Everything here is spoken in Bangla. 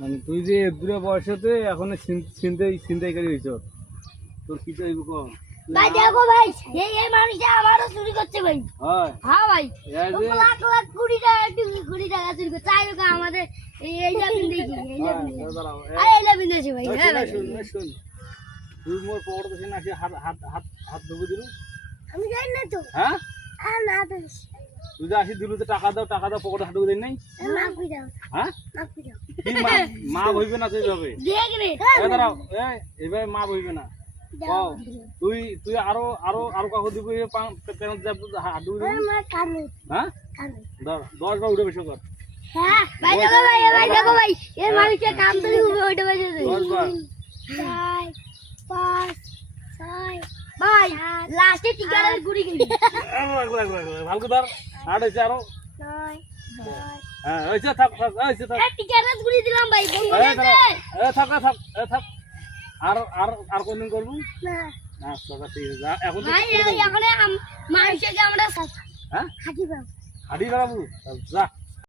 মানে তুই যে দূরে বয়সেতে এখন ছিনতাইকারী হয়েছ, তোর কি চাইব ক? ভাই দেখো ভাই, এই মানুষটা আমারও চুরি করছে ভাই। হয় হ্যাঁ ভাই, এই যে লাখ লাখ কোটি টাকা কোটি টাকা চুরি করছে। তাই হোক আমাদের এইটা দেখি, এইটা দাঁড়াও, এইটা বিন্দেছি ভাই। হ্যাঁ ভাই, শুন শুন, তুই মোর পকেট থেকে নাকি হাত হাত হাত হাত ঢুকে দিলু? আমি জানি না তো। হ্যাঁ না তো তুই যে আসি দিলু, তো টাকা দাও পকেটে হাত ঢুকে দিন নাই? মাফ করে দাও, হ্যাঁ মাফ করে দাও। কি মা হইবে না তুই যাবে? দেখ রে, দাঁড়াও, এবার মা হইবে না। কও, তুই তুই আরো আরো আরো কাকু দিবি হাত ঢুকে দিবি? আমার কানে হ্যাঁ কানে। ধর 10 বার উঠে বেশি কর। হ্যাঁ ভাই দেখো ভাই, ভাই দেখো ভাই, এই মানুষটা কাম তো ওইটা বাজে। 10 বার 4 5 6 ভাই লাস্টে টিকার গুড়ি গেলি। ভালো ধর, আট হয়েছে আরো। 9 10 হ্যাঁ হয়েছে, থাক থাক, হয়েছে থাক। টিকার গুড়ি দিলাম ভাই, বন্ধু এই দাঁড়াও, থাক থাক থাক। আর আর আর কোনদিন করবো না না? ঠিক আছে, এখন তো ভাই এখন মানুষকে আমরা হ্যাঁ হাঁটি পাবো। হাঁটি বেড়াবো, যা।